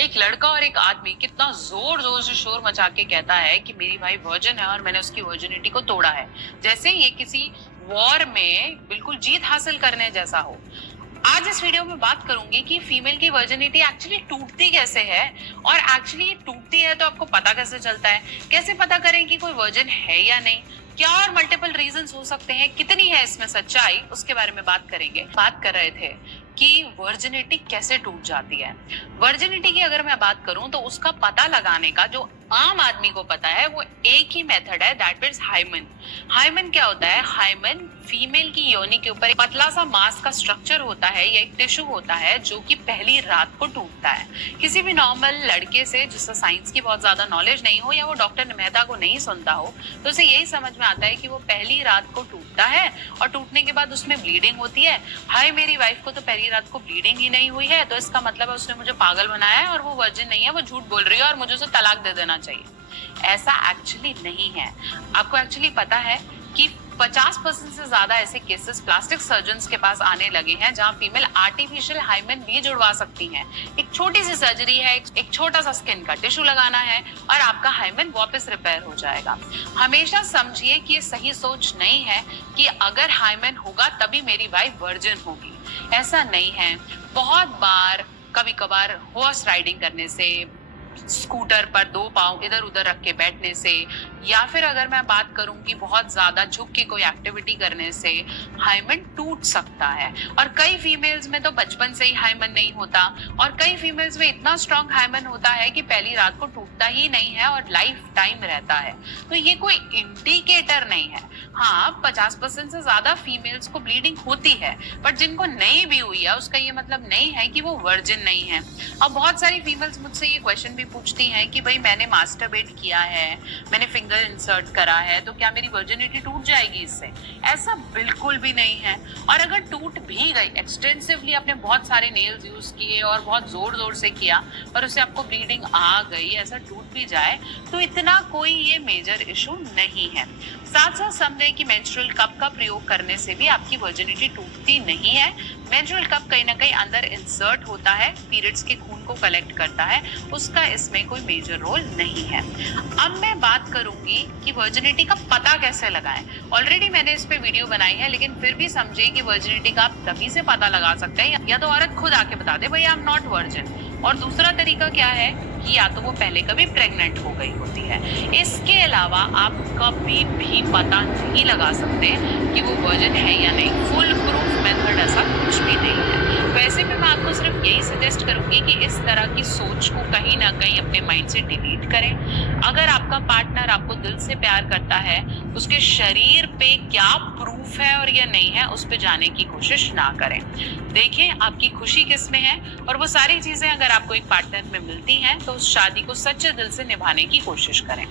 एक लड़का और एक आदमी कितना जोर जोर से शोर मचा के कहता है कि मेरी भाई वर्जिन है और मैंने उसकी वर्जिनिटी को तोड़ा है, जैसे ये किसी वॉर में बिल्कुल जीत हासिल करने जैसा हो। आज इस वीडियो में बात करूंगी कि फीमेल की वर्जिनिटी एक्चुअली टूटती कैसे है, और एक्चुअली ये टूटती है तो आपको पता कैसे चलता है, कैसे पता करें कि कोई वर्जिन है या नहीं, क्या और मल्टीपल रीजंस हो सकते हैं, कितनी है इसमें सच्चाई, उसके बारे में बात करेंगे। बात कर रहे थे कि वर्जिनिटी कैसे टूट जाती है। वर्जिनिटी की अगर मैं बात करूं तो उसका पता लगाने का जो आम आदमी को पता है वो एक ही मेथड है, दैट इज हाइमन। हाइमन क्या होता है? हाइमन फीमेल की योनि के ऊपर एक पतला सा मांस का स्ट्रक्चर होता है या एक टिश्यू होता है जो कि पहली रात को टूटता है। किसी भी नॉर्मल लड़के से जिससे साइंस की बहुत ज्यादा नॉलेज नहीं हो या वो डॉक्टर मेहता को नहीं सुनता हो तो उसे यही समझ में आता है कि वो पहली रात को टूटता है और टूटने के बाद उसमें ब्लीडिंग होती है। हाय, मेरी वाइफ को तो पहली रात को ब्लीडिंग ही नहीं हुई है, तो इसका मतलब है उसने मुझे पागल बनाया है और वो वर्जिन नहीं है, वो झूठ बोल रही है और मुझे उसे तलाक दे देना चाहिए। ऐसा एक्चुअली नहीं है। आपको एक्चुअली पता है कि 50% से ज्यादा ऐसे केसेस प्लास्टिक सर्जन्स के पास आने लगे हैं जहां फीमेल आर्टिफिशियल हाइमन भी जुड़वा सकती हैं। एक छोटी सी सर्जरी है, एक छोटा सा स्किन का टिश्यू लगाना है और आपका हाइमन वापस रिपेयर हो जाएगा। हमेशा समझिए कि ये सही सोच नहीं है कि अगर हाइमन होगा तभी मेरी वाइफ वर्जिन होगी। ऐसा नहीं है। बहुत बार कभी कभार हॉर्स राइडिंग करने से, स्कूटर पर दो पांव इधर उधर रख के बैठने से, या फिर अगर मैं बात करूं कि बहुत ज्यादा झुक के कोई एक्टिविटी करने से हाइमन टूट सकता है। और कई फीमेल्स में तो बचपन से ही हाइमन नहीं होता और कई फीमेल्स में इतना स्ट्रॉन्ग हाइमन होता है कि पहली रात को टूटता ही नहीं है और लाइफ टाइम रहता है। तो ये कोई इंडिकेटर नहीं है। हाँ, 50% से ज्यादा फीमेल्स को ब्लीडिंग होती है, बट जिनको नहीं भी हुई है उसका ये मतलब नहीं है कि वो वर्जिन नहीं है। अब बहुत सारी फीमेल्स मुझसे ये क्वेश्चन भी पूछती हैं कि भाई मैंने मास्टरबेट किया है, मैंने फिंगर इंसर्ट करा है, तो क्या मेरी वर्जिनिटी टूट जाएगी इससे? ऐसा बिल्कुल भी नहीं है। और अगर टूट भी गई, एक्सटेंसिवली आपने बहुत सारे नेल्स यूज किए और बहुत जोर जोर से किया और उससे आपको ब्लीडिंग आ गई, ऐसा टूट भी जाए, तो इतना कोई ये मेजर इशू नहीं है। साथ साथ समझें कि मेंस्ट्रुअल कप का प्रयोग करने से भी आपकी वर्जिनिटी टूटती नहीं है। मेंस्ट्रुअल कप कहीं ना कहीं अंदर इंसर्ट होता है, पीरियड्स के खून को कलेक्ट करता है, उसका इसमें कोई मेजर रोल नहीं है। अब मैं बात करूंगी कि वर्जिनिटी का पता कैसे लगाएं। ऑलरेडी मैंने इस पे वीडियो बनाई है, लेकिन फिर भी समझे कि वर्जिनिटी का आप तभी से पता लगा सकते हैं या तो औरत खुद आके बता दे भाई आई एम नॉट वर्जिन, और दूसरा तरीका क्या है कि या तो वो पहले कभी प्रेग्नेंट हो गई होती है। इसके अलावा आप कभी भी पता नहीं लगा सकते कि वो वर्जिन है या नहीं। फुल प्रूफ मेथड ऐसा कुछ भी नहीं है। वैसे भी मैं आपको सिर्फ यही सजेस्ट करूंगी कि इस तरह की सोच को कहीं ना कहीं अपने माइंड से डिलीट करें। अगर आपका पार्टनर आपको दिल से प्यार करता है, उसके शरीर पे क्या प्रूफ है और या नहीं है उस पे जाने की कोशिश ना करें। देखें आपकी खुशी किस में है, और वो सारी चीजें अगर आपको एक पार्टनर में मिलती हैं तो उस शादी को सच्चे दिल से निभाने की कोशिश करें।